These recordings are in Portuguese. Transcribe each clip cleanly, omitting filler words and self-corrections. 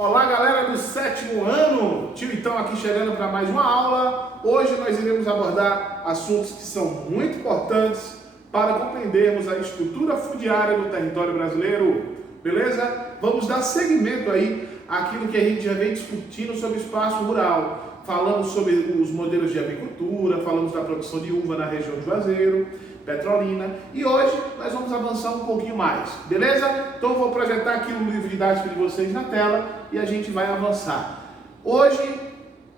Olá galera do 7º ano, Tio Itão aqui chegando para mais uma aula. Hoje nós iremos abordar assuntos que são muito importantes para compreendermos a estrutura fundiária do território brasileiro, beleza? Vamos dar seguimento aí àquilo que a gente já vem discutindo sobre o espaço rural. Falamos sobre os modelos de agricultura, falamos da produção de uva na região de Juazeiro, Petrolina, e hoje nós vamos avançar um pouquinho mais, beleza? Então eu vou projetar aqui um livro didático de vocês na tela e a gente vai avançar. Hoje,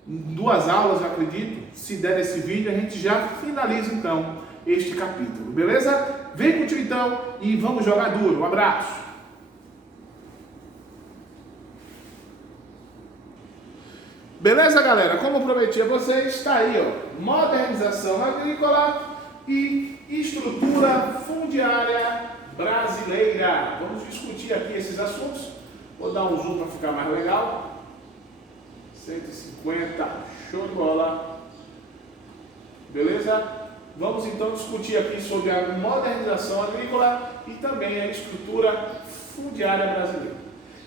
em 2 aulas, eu acredito, se der esse vídeo, a gente já finaliza então este capítulo, beleza? Vem com o Tio Itão e vamos jogar duro. Um abraço! Beleza, galera? Como eu prometi a vocês, está aí, ó, modernização agrícola e estrutura fundiária brasileira. Vamos discutir aqui esses assuntos. Vou dar um zoom para ficar mais legal. 150, show de bola. Beleza? Vamos então discutir aqui sobre a modernização agrícola e também a estrutura fundiária brasileira.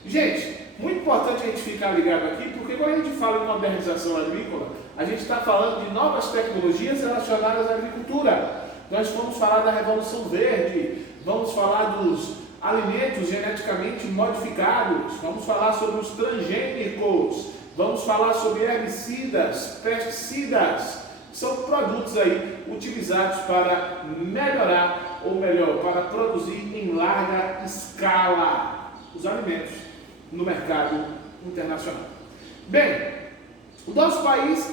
Gente, muito importante a gente ficar ligado aqui, porque quando a gente fala em modernização agrícola, a gente está falando de novas tecnologias relacionadas à agricultura. Nós vamos falar da Revolução Verde, vamos falar dos alimentos geneticamente modificados, vamos falar sobre os transgênicos, vamos falar sobre herbicidas, pesticidas. São produtos aí utilizados para melhorar, ou melhor, para produzir em larga escala os alimentos no mercado internacional. Bem, o nosso país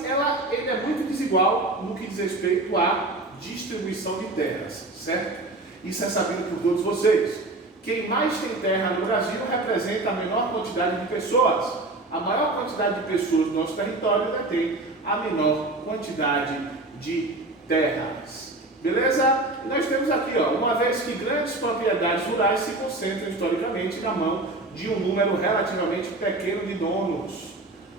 ele é muito desigual no que diz respeito à distribuição de terras, certo? Isso é sabido por todos vocês. Quem mais tem terra no Brasil representa a menor quantidade de pessoas. A maior quantidade de pessoas do nosso território detém a menor quantidade de terras. Beleza? E nós temos aqui, ó, uma vez que grandes propriedades rurais se concentram historicamente na mão de um número relativamente pequeno de donos.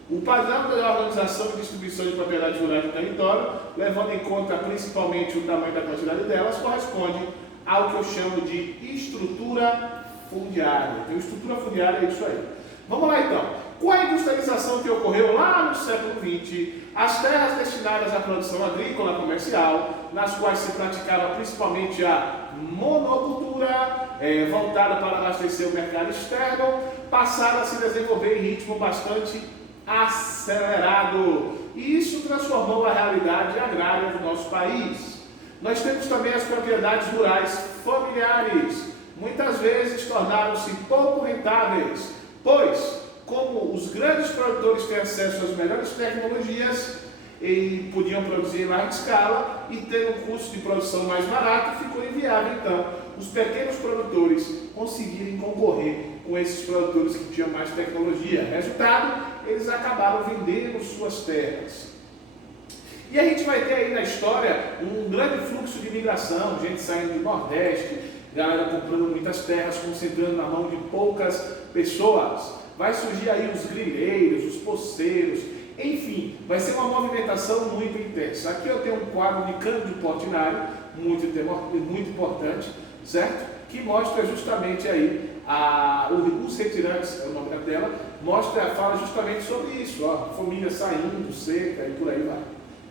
O padrão da organização e distribuição de propriedades rurais no território, levando em conta principalmente o tamanho da quantidade delas, corresponde ao que eu chamo de estrutura fundiária. Então, estrutura fundiária é isso aí. Vamos lá então. Com a industrialização que ocorreu lá no século XX, as terras destinadas à produção agrícola comercial, nas quais se praticava principalmente a monocultura, voltada para abastecer o mercado externo, passaram a se desenvolver em ritmo bastante acelerado. E isso transformou a realidade agrária do nosso país. Nós temos também as propriedades rurais familiares. Muitas vezes tornaram-se pouco rentáveis, pois, como os grandes produtores têm acesso às melhores tecnologias e podiam produzir em larga escala e ter um custo de produção mais barato, ficou inviável então os pequenos produtores conseguirem concorrer com esses produtores que tinham mais tecnologia. Resultado, eles acabaram vendendo suas terras. E a gente vai ter aí na história um grande fluxo de migração, gente saindo do Nordeste, galera comprando muitas terras, concentrando na mão de poucas pessoas. Vai surgir aí os grileiros, os poceiros, enfim, vai ser uma movimentação muito intensa. Aqui eu tenho um quadro de cano de portinari, muito importante, certo? Que mostra justamente aí os retirantes, é o nome da tela, fala justamente sobre isso, ó, família saindo, seca e por aí vai.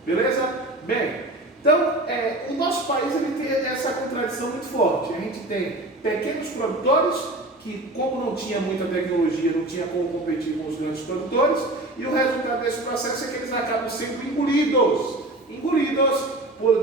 Beleza? Bem, então o nosso país ele tem essa contradição muito forte. A gente tem pequenos produtores que, como não tinha muita tecnologia, não tinha como competir com os grandes produtores, e o resultado desse processo é que eles acabam sendo engolidos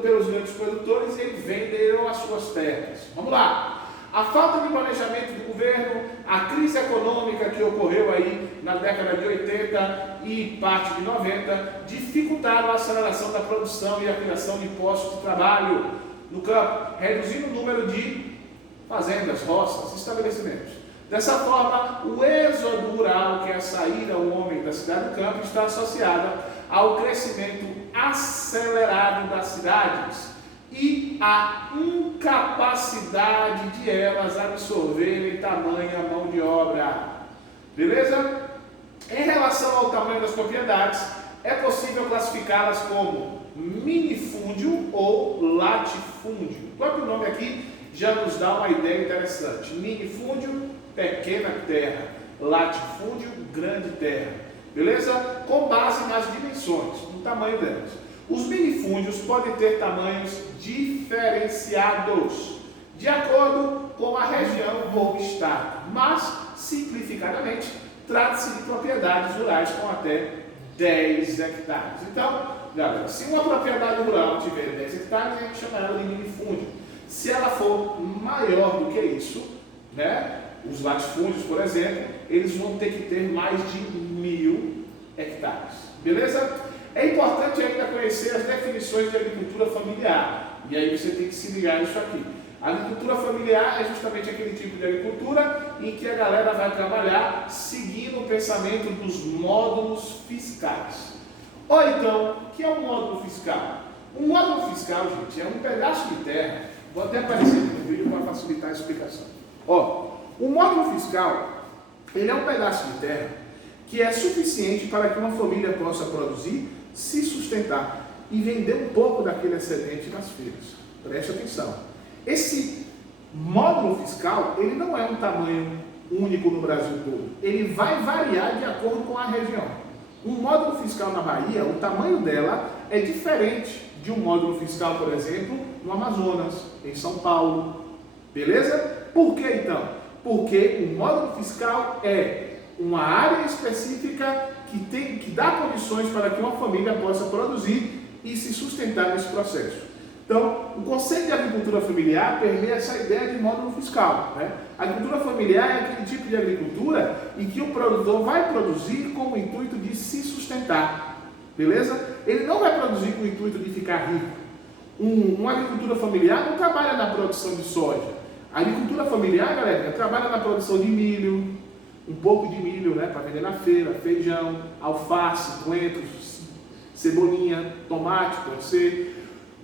pelos grandes produtores e eles venderam as suas terras. Vamos lá! A falta de planejamento do governo, a crise econômica que ocorreu aí na década de 80 e parte de 90, dificultaram a aceleração da produção e a criação de postos de trabalho no campo, reduzindo o número de fazendas, roças, estabelecimentos. Dessa forma, o êxodo rural, que é a saída do homem da cidade do campo, está associada ao crescimento acelerado das cidades e à incapacidade de elas absorverem tamanha mão de obra. Beleza? Em relação ao tamanho das propriedades, é possível classificá-las como minifúndio ou latifúndio. O próprio nome aqui já nos dá uma ideia interessante. Minifúndio, pequena terra. latifúndio, grande terra. Beleza? Com base nas dimensões, no tamanho delas. Os minifúndios podem ter tamanhos diferenciados, de acordo com a região ou estado, mas, simplificadamente, trata-se de propriedades rurais com até 10 hectares. Então, galera, se uma propriedade rural tiver 10 hectares, a gente chama ela de minifúndio. Se ela for maior do que isso, né, os latifúndios, por exemplo, eles vão ter que ter mais de 1.000 hectares. Beleza? É importante ainda conhecer as definições de agricultura familiar. E aí você tem que se ligar nisso aqui. A agricultura familiar é justamente aquele tipo de agricultura em que a galera vai trabalhar seguindo o pensamento dos módulos fiscais. Ou então, o que é um módulo fiscal? Um módulo fiscal, gente, é um pedaço de terra. Vou até aparecer aqui no vídeo para facilitar a explicação. O módulo fiscal, ele é um pedaço de terra que é suficiente para que uma família possa produzir, se sustentar e vender um pouco daquele excedente nas feiras. Preste atenção. Esse módulo fiscal, ele não é um tamanho único no Brasil todo. Ele vai variar de acordo com a região. Um módulo fiscal na Bahia, o tamanho dela é diferente de um módulo fiscal, por exemplo, no Amazonas, em São Paulo. Beleza? Por que então? Porque o módulo fiscal é uma área específica que dá condições para que uma família possa produzir e se sustentar nesse processo. Então, o conceito de agricultura familiar permeia essa ideia de módulo fiscal. Né? A agricultura familiar é aquele tipo de agricultura em que o produtor vai produzir com o intuito de se sustentar. Beleza? Ele não vai produzir com o intuito de ficar rico. Uma agricultura familiar não trabalha na produção de soja. A agricultura familiar, galera, trabalha na produção de milho, um pouco de milho, né, para vender na feira, feijão, alface, coentros, cebolinha, tomate, pode ser.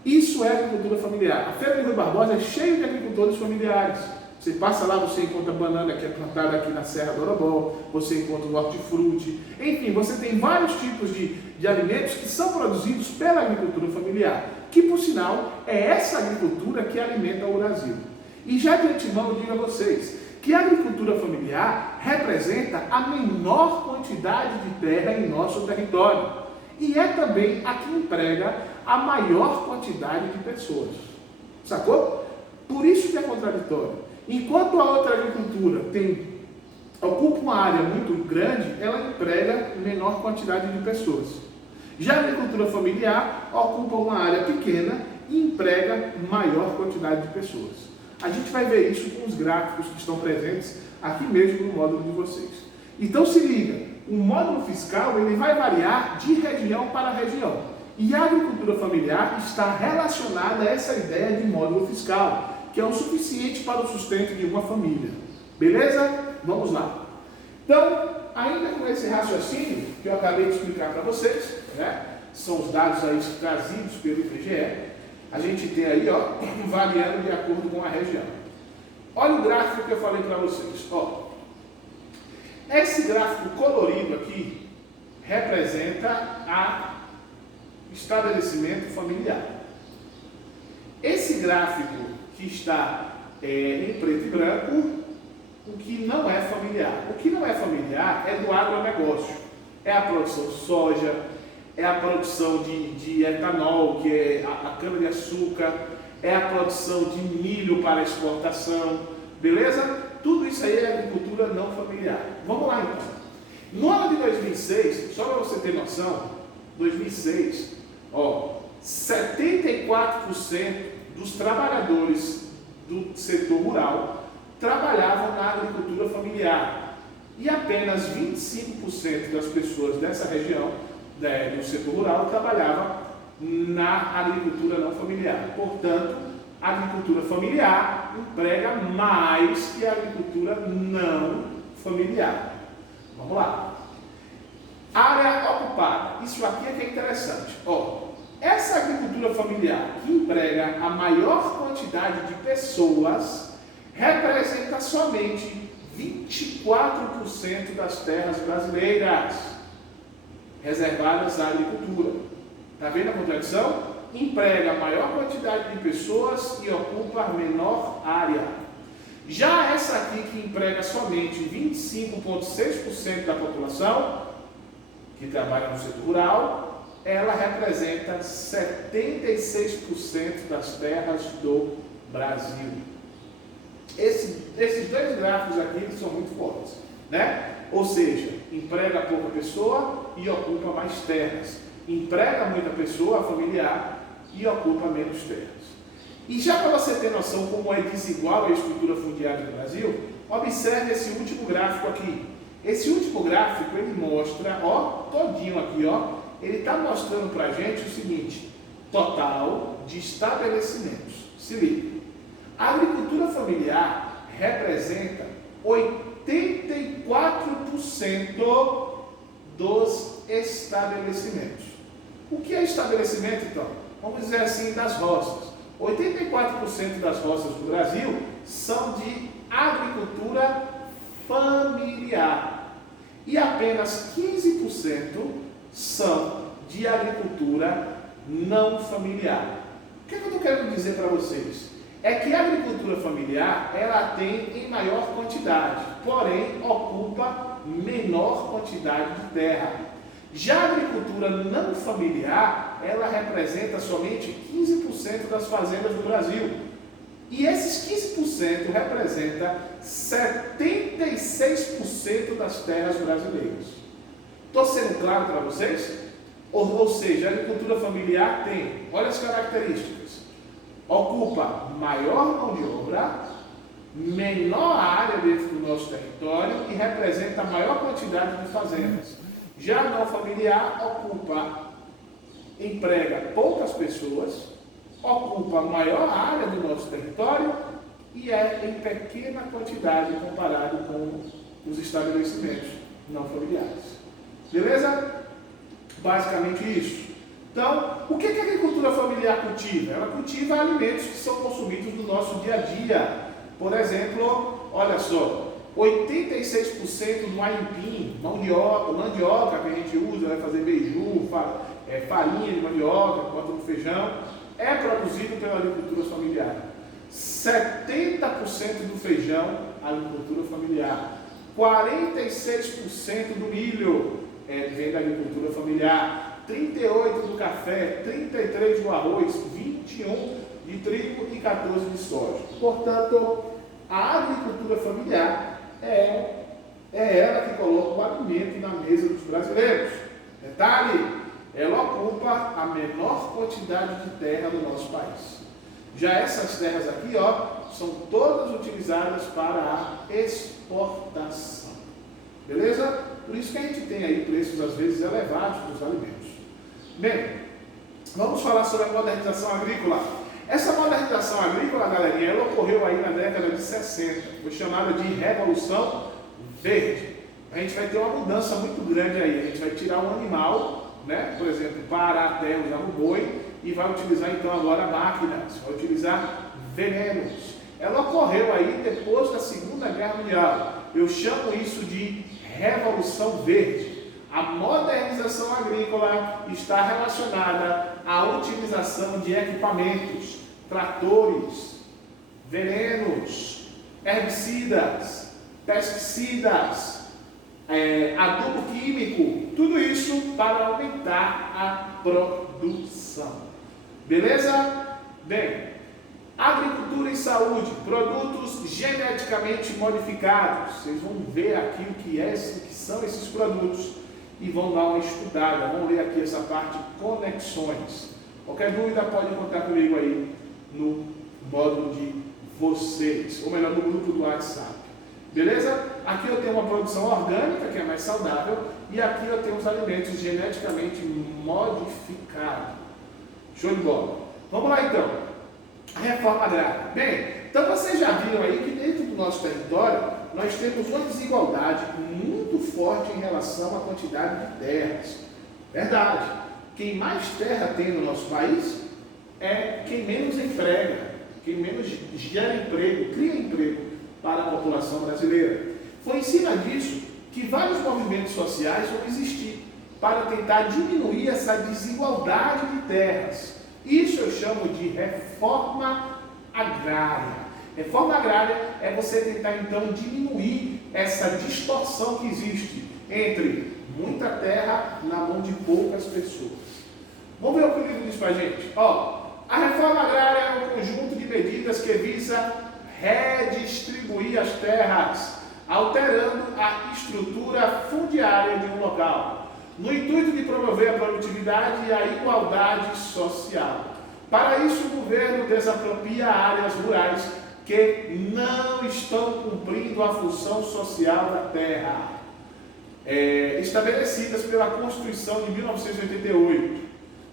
Isso é agricultura familiar. A Feira de Rui Barbosa é cheia de agricultores familiares. Você passa lá, você encontra banana que é plantada aqui na Serra do Orobó, você encontra o hortifruti, enfim, você tem vários tipos de alimentos que são produzidos pela agricultura familiar, que por sinal é essa agricultura que alimenta o Brasil. E já de antemão eu digo a vocês que a agricultura familiar representa a menor quantidade de terra em nosso território e é também a que emprega a maior quantidade de pessoas. Sacou? Por isso que é contraditório. Enquanto a outra agricultura ocupa uma área muito grande, ela emprega menor quantidade de pessoas. Já a agricultura familiar ocupa uma área pequena e emprega maior quantidade de pessoas. A gente vai ver isso com os gráficos que estão presentes aqui mesmo no módulo de vocês. Então se liga, o módulo fiscal ele vai variar de região para região. E a agricultura familiar está relacionada a essa ideia de módulo fiscal, que é o suficiente para o sustento de uma família. Beleza? Vamos lá. Então, ainda com esse raciocínio que eu acabei de explicar para vocês, né? São os dados aí trazidos pelo IBGE, a gente tem aí, ó, variando de acordo com a região. Olha o gráfico que eu falei para vocês. Ó. Esse gráfico colorido aqui representa o estabelecimento familiar. Esse gráfico que está em preto e branco, o que não é familiar. O que não é familiar é do agronegócio. É a produção de soja, é a produção de etanol, que é a cana-de-açúcar, é a produção de milho para exportação, beleza? Tudo isso aí é agricultura não familiar. Vamos lá então. No ano de 2006, só para você ter noção, 2006, ó, 74% dos trabalhadores do setor rural trabalhavam na agricultura familiar e apenas 25% das pessoas dessa região do setor rural trabalhava na agricultura não familiar. Portanto, a agricultura familiar emprega mais que a agricultura não familiar. Vamos lá. Área ocupada. Isso aqui é que é interessante. Ó, essa agricultura familiar que emprega a maior quantidade de pessoas representa somente 24% das terras brasileiras reservadas à agricultura. Está vendo a contradição? Emprega a maior quantidade de pessoas e ocupa a menor área. Já essa aqui, que emprega somente 25,6% da população, que trabalha no setor rural, ela representa 76% das terras do Brasil. Esses dois gráficos aqui são muito fortes, né? Ou seja, emprega pouca pessoa e ocupa mais terras. Emprega muita pessoa, familiar, e ocupa menos terras. E já para você ter noção como é desigual a estrutura fundiária do Brasil, observe esse último gráfico aqui. Esse último gráfico, ele mostra, ó, todinho aqui, ó, ele está mostrando para a gente o seguinte: total de estabelecimentos. Se liga. A agricultura familiar representa 84% dos estabelecimentos. O que é estabelecimento, então? Vamos dizer assim, das roças. 84% das roças do Brasil são de agricultura familiar. E apenas 15% são de agricultura não familiar. O que eu estou querendo dizer para vocês? É que a agricultura familiar, ela tem em maior quantidade, porém ocupa menor quantidade de terra. Já a agricultura não familiar, ela representa somente 15% das fazendas do Brasil. E esses 15% representa 76% das terras brasileiras. Estou sendo claro para vocês? Ou seja, a agricultura familiar tem, olha as características: ocupa maior mão de obra, menor área dentro do nosso território e representa a maior quantidade de fazendas. Já a não familiar emprega poucas pessoas, ocupa maior área do nosso território e é em pequena quantidade comparado com os estabelecimentos não familiares. Beleza? Basicamente isso. Então, o que a agricultura familiar cultiva? Ela cultiva alimentos que são consumidos no nosso dia a dia. Por exemplo, olha só, 86% do aipim, mandioca que a gente usa, vai fazer beiju, farinha de mandioca, bota no feijão, é produzido pela agricultura familiar. 70% do feijão, agricultura familiar. 46% do milho vem da agricultura familiar. 38% do café, 33% do arroz, 21% de trigo e 14% de soja. Portanto, a agricultura familiar é ela que coloca o alimento na mesa dos brasileiros. Detalhe, ela ocupa a menor quantidade de terra do nosso país. Já essas terras aqui, ó, são todas utilizadas para a exportação. Beleza? Por isso que a gente tem aí preços às vezes elevados dos alimentos. Bem, vamos falar sobre a modernização agrícola. Essa modernização agrícola, galerinha, ela ocorreu aí na década de 60. Foi chamada de Revolução Verde. A gente vai ter uma mudança muito grande aí. A gente vai tirar um animal, né? Por exemplo, parar a terra, usar o boi, e vai utilizar então agora máquinas, vai utilizar venenos. Ela ocorreu aí depois da Segunda Guerra Mundial. Eu chamo isso de Revolução Verde. A modernização agrícola está relacionada à utilização de equipamentos, tratores, venenos, herbicidas, pesticidas, adubo químico, tudo isso para aumentar a produção. Beleza? Bem, agricultura e saúde, produtos geneticamente modificados. Vocês vão ver aqui o que são esses produtos e vão dar uma estudada. Vamos ler aqui essa parte, conexões. Qualquer dúvida pode contar comigo aí no módulo de vocês, ou melhor, no grupo do WhatsApp. Beleza? Aqui eu tenho uma produção orgânica, que é mais saudável, e aqui eu tenho os alimentos geneticamente modificados. Show de bola. Vamos lá então. A reforma agrária. Bem, então vocês já viram aí que dentro do nosso território nós temos uma desigualdade muito forte em relação à quantidade de terras. Verdade. Quem mais terra tem no nosso país é quem menos emprega, quem menos gera emprego, cria emprego para a população brasileira. Foi em cima disso que vários movimentos sociais vão existir para tentar diminuir essa desigualdade de terras. Isso eu chamo de reforma agrária. Reforma agrária é você tentar então diminuir essa distorção que existe entre muita terra na mão de poucas pessoas. Vamos ver o que o livro diz para a gente. A reforma agrária é um conjunto de medidas que visa redistribuir as terras, alterando a estrutura fundiária de um local, no intuito de promover a produtividade e a igualdade social. Para isso, o governo desapropria áreas rurais que não estão cumprindo a função social da terra, estabelecidas pela Constituição de 1988,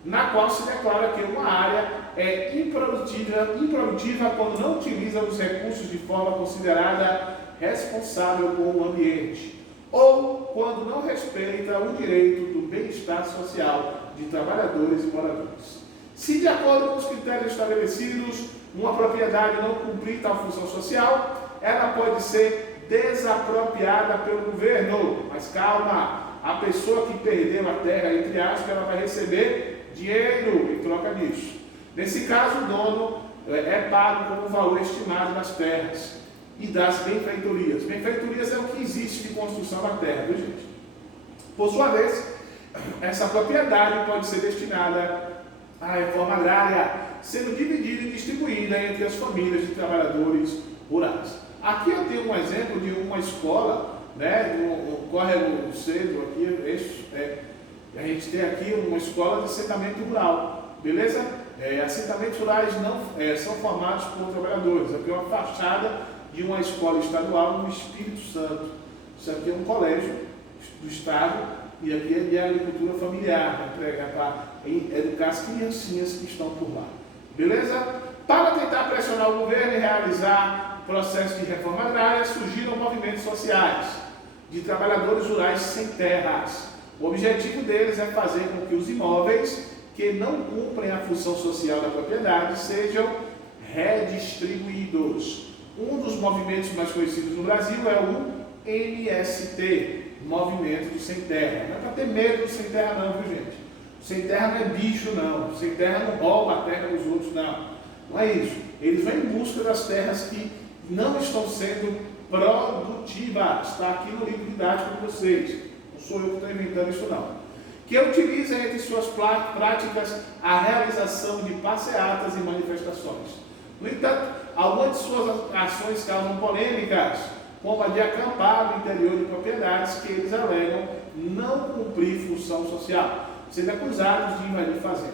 na qual se declara que uma área é improdutiva quando não utiliza os recursos de forma considerada responsável com o ambiente, ou quando não respeita o direito do bem-estar social de trabalhadores e moradores. Se, de acordo com os critérios estabelecidos, uma propriedade não cumprir tal função social, ela pode ser desapropriada pelo governo. Mas calma, a pessoa que perdeu a terra, entre aspas, ela vai receber dinheiro em troca disso. Nesse caso, o dono é pago com o valor estimado das terras e das benfeitorias. Benfeitorias é o que existe de construção da terra, viu, gente? Por sua vez, essa propriedade pode ser destinada à reforma agrária, sendo dividida e distribuída entre as famílias de trabalhadores rurais. Aqui eu tenho um exemplo de uma escola, né, do Córrego Cedo, aqui, a gente tem aqui uma escola de assentamento rural, beleza? Assentamentos rurais não são formados por trabalhadores. Aqui é uma fachada de uma escola estadual no Espírito Santo. Isso aqui é um colégio do estado e aqui é de agricultura familiar, para educar as criancinhas que estão por lá. Beleza? Para tentar pressionar o governo e realizar o processo de reforma agrária, surgiram movimentos sociais de trabalhadores rurais sem terras. O objetivo deles é fazer com que os imóveis que não cumprem a função social da propriedade sejam redistribuídos. Um dos movimentos mais conhecidos no Brasil é o MST, Movimento do Sem Terra. Não é para ter medo do sem terra não, viu, gente? Sem terra não é bicho não, sem terra não rouba a terra dos outros não. Não é isso. Eles vão em busca das terras que não estão sendo produtivas. Está aqui no livro didático de vocês. Não sou eu que estou inventando isso não. Que utiliza entre suas práticas a realização de passeatas e manifestações. No entanto, algumas de suas ações causam polêmicas, como a de acampar no interior de propriedades que eles alegam não cumprir função social, sendo acusados de invadir fazendas.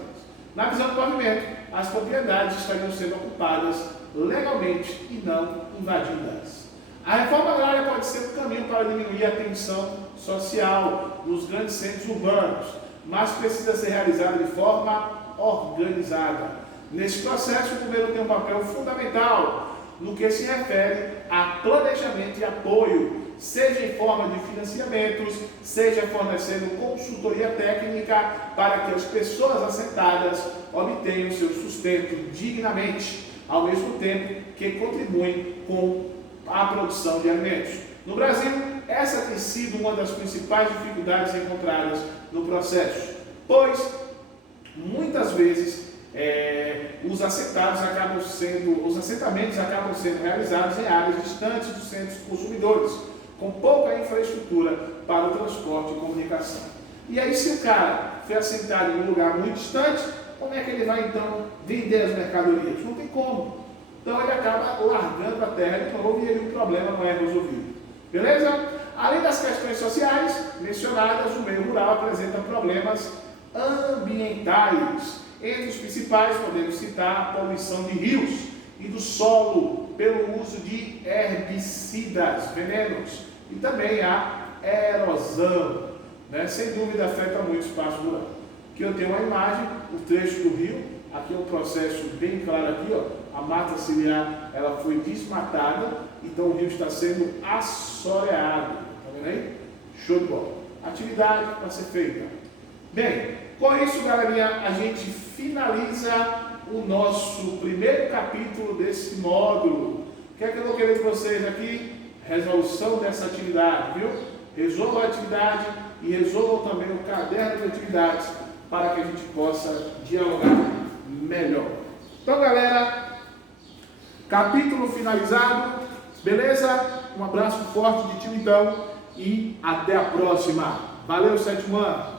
Na visão do movimento, as propriedades estariam sendo ocupadas legalmente e não invadidas. A reforma agrária pode ser um caminho para diminuir a tensão social nos grandes centros urbanos, mas precisa ser realizada de forma organizada. Nesse processo, o governo tem um papel fundamental no que se refere a planejamento e apoio, seja em forma de financiamentos, seja fornecendo consultoria técnica para que as pessoas assentadas obtenham seu sustento dignamente, ao mesmo tempo que contribuem com a produção de alimentos. No Brasil, essa tem sido uma das principais dificuldades encontradas no processo, pois muitas vezes os assentamentos acabam sendo realizados em áreas distantes dos centros consumidores, com pouca infraestrutura para o transporte e comunicação. E aí, se o cara foi assentado em um lugar muito distante, como é que ele vai então vender as mercadorias? Não tem como. Então ele acaba largando a terra de novo e aí o problema não é resolvido. Beleza? Além das questões sociais mencionadas, o meio rural apresenta problemas ambientais. Entre os principais podemos citar a poluição de rios e do solo pelo uso de herbicidas, venenos, e também a erosão, né? Sem dúvida afeta muito o espaço rural. Aqui eu tenho uma imagem, o trecho do rio, aqui é um processo bem claro aqui, ó, a mata ciliar ela foi desmatada, então o rio está sendo assoreado, tá vendo aí? Show de bola. Atividade para ser feita. Bem, com isso, galerinha, a gente finaliza o nosso primeiro capítulo desse módulo. O que é que eu vou querer de vocês aqui? Resolução dessa atividade, viu? Resolvam a atividade e resolvam também o caderno de atividades para que a gente possa dialogar melhor. Então, galera, Capítulo finalizado, beleza? Um abraço forte de tio então e até a próxima. Valeu, sétimo ano!